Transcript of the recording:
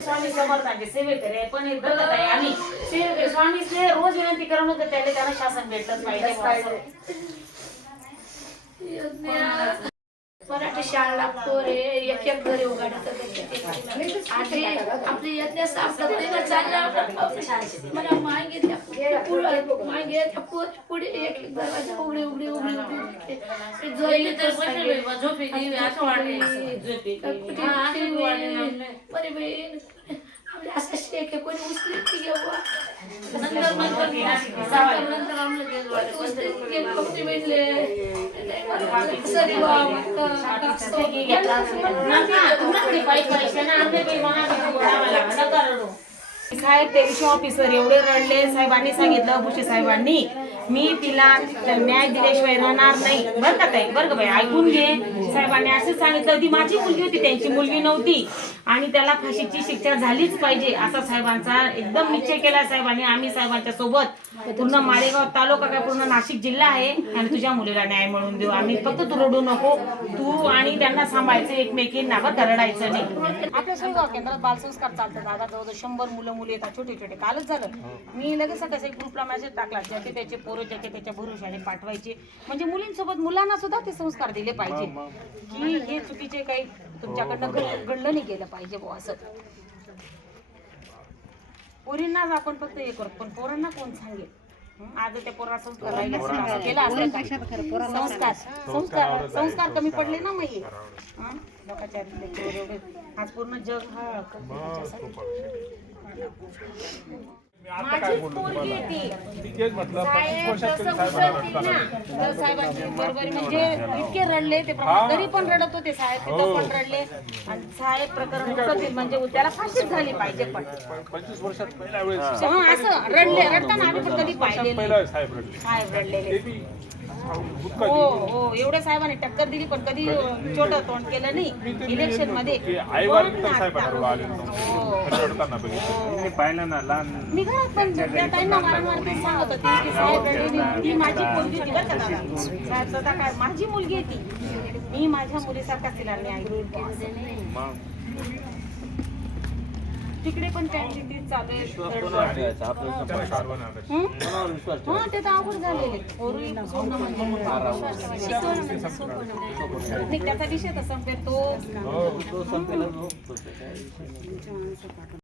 स्वामी समर्थांचे सेवेकरी पण बघत आहे आम्ही सेवेकरी स्वामीचे रोज विनंती करून तर त्याला त्यांना शासन भेटलंच पाहिजे. मराठी शाळा पोरे एक एक घरी उघडत आणि आपली यज्ञ सापडत चालला. मला मागे पुढे मागे पुढे एक एक दरवाजा उघडे उघडे उघडे उघडे. ते जोडले तर झोपी असं शेक कोणी उचली ती घेऊ नंतर नंतर मी नाशिक सहा नंतर आम्हाला तेच वाटलं. पण तरी कपडे भेटले सरी बाबा ठीक आहे, घेतला असेल. नका, तुमच्याकडे पाहिजे पैसे ना, आमच्याकडे साहेब ते विषय ऑफिसर एवढे रडले. साहेबांनी सांगितलं भुसे साहेबांनी मी तिला न्याय दिल्याशिवाय राहणार नाही. बरं का ताई? बरं का बाई? ऐकून घे. साहेबांनी असं सांगितलं. ती माझी मुलगी होती त्यांची मुलगी नव्हती. आणि त्याला फाशीची शिक्षा झालीच पाहिजे असा साहेबांचा एकदम निश्चय केला साहेबांनी आम्ही साहेबांच्या सोबत पूर्ण माळेगाव तालुका काय पूर्ण नाशिक जिल्हा आहे. आणि तुझ्या मुलीला न्याय मिळवून देऊ. आम्ही फक्त तू रडू नको. तू आणि त्यांना सांभाळायचं एकमेकींना. बरं रडायचं नाही. आपल्या सोयगाव केंद्रात बालसंस्कार चालतात दादा जवळजवळ शंभर मुलं मुली येतात छोटे छोटे. कालच झालं. मी लगेच सकाळी ग्रुपला मेसेज टाकला ज्याचे त्याचे पोरं ज्याचे त्याच्या भरोशाने पाठवायचे. म्हणजे मुलींसोबत मुलांना सुद्धा ते संस्कार दिले पाहिजे. की हे चुकीचे काही तुमच्याकडनं घड- घडलं नाही गेलं पाहिजे बुवा असं. पोरींनाच आपण फक्त हे करतो पण पोरांना कोण सांगेल? हं? आज त्या पोराला संस्कार राहिले असते, केला? संस्कार संस्कार संस्कार कमी पडले ना मग हे. हं? लोकांच्या. आज पूर्ण जग हा पोरगी ती साहेब उचलतील ना, तर साहेबांची बरोबरी म्हणजे इतके रडले ते प्रमाण तरी पण रडत होते साहेब तिथं पण रडले. आणि साहेब प्रकरण उचलतील म्हणजे त्याला फाशीच झाली पाहिजे पण. पंचवीस वर्षात पहिल्या वेळेस. हं, असं रडले रडताना आम्ही पण कधी पाहिलेलं साहेब रडले. साहेब रडलेले. हो हो एवढ्या साहेबांनी टक्कर दिली पण कधी छोट तोंड केलं नाही. इलेक्शनमध्ये हो. बघितलं. मी पाहिलं ना लहान मी घरात पण त्या ताईंना वारंवार ते सांगत होते की साहेब ती माझी मुलगी होती बरं का दादा साहेब स्वतः काय माझी मुलगी आहे ती. मी माझ्या मुलीसारखाच तिला न्याय तिकडे पण त्यांची तीच चालू आहे हं? हा? ते तर अवघड झालेले पोरी सोनं म्हणजे नाही, त्याचा विषय तर संपेल तो. तो- तो-